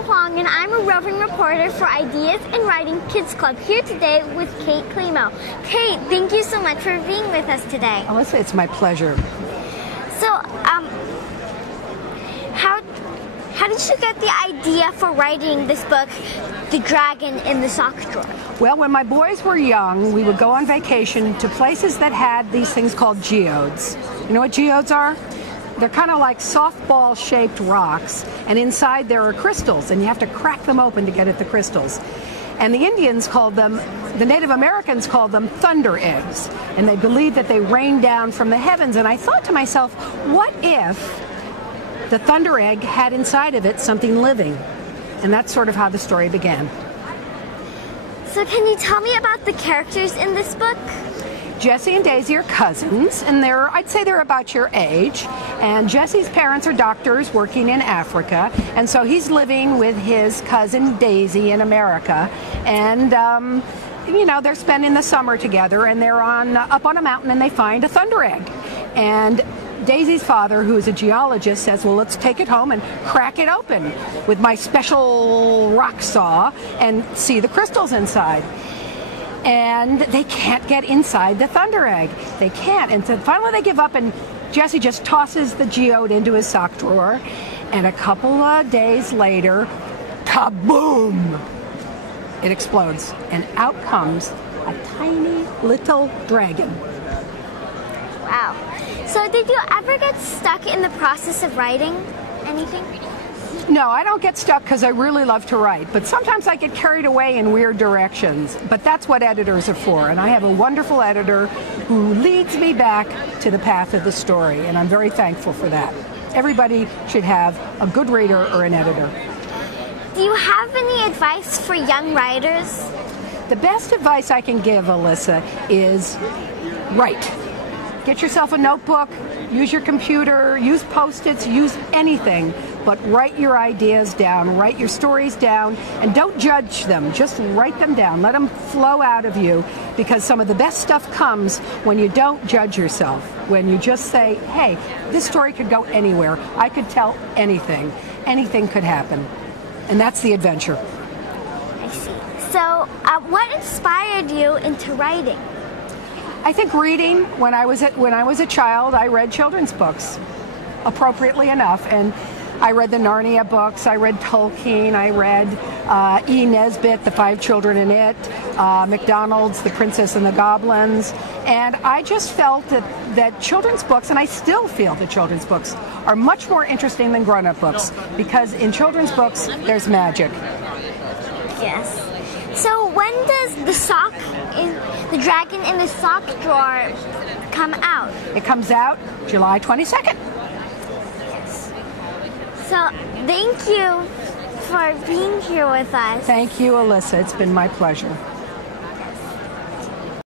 Alyssa Huang, and I'm a roving reporter for Ideas in Writing Kids Club, here today with Kate Klimo. Kate, thank you so much for being with us today. Alyssa, it's my pleasure. So, how did you get the idea for writing this book, The Dragon in the Sock Drawer? Well, when my boys were young, we would go on vacation to places that had these things called geodes. You know what geodes are? They're kind of like softball-shaped rocks, and inside there are crystals, and you have to crack them open to get at the crystals. And the Indians called them, the Native Americans called them thunder eggs, and they believed that they rained down from the heavens. And I thought to myself, what if the thunder egg had inside of it something living? And that's sort of how the story began. So can you tell me about the characters in this book? Jesse and Daisy are cousins, and I'd say they're about your age. And Jesse's parents are doctors working in Africa, and so he's living with his cousin Daisy in America. And you know, they're spending the summer together, and they're up on a mountain, and they find a thunder egg. And Daisy's father, who is a geologist, says, well, let's take it home and crack it open with my special rock saw and see the crystals inside. And they can't get inside the thunder egg. They can't. And so finally they give up, and Jesse just tosses the geode into his sock drawer. And a couple of days later, kaboom! It explodes. And out comes a tiny little dragon. Wow. So did you ever get stuck in the process of writing anything? No, I don't get stuck because I really love to write, but sometimes I get carried away in weird directions. But that's what editors are for, and I have a wonderful editor who leads me back to the path of the story, and I'm very thankful for that. Everybody should have a good reader or an editor. Do you have any advice for young writers? The best advice I can give, Alyssa, is write. Get yourself a notebook, use your computer, use Post-its, use anything, but write your ideas down, write your stories down, and don't judge them. Just write them down. Let them flow out of you, because some of the best stuff comes when you don't judge yourself, when you just say, hey, this story could go anywhere. I could tell anything. Anything could happen. And that's the adventure. I see. So, what inspired you into writing? I think reading. When I was a child, I read children's books, appropriately enough, and I read the Narnia books. I read Tolkien. I read E. Nesbit, The Five Children in It, MacDonald's The Princess and the Goblins, and I just felt that children's books, and I still feel that children's books are much more interesting than grown-up books, because in children's books there's magic. Yes. So when does the Dragon in the Sock Drawer come out? It comes out July 22nd. Yes. So thank you for being here with us. Thank you, Alyssa. It's been my pleasure.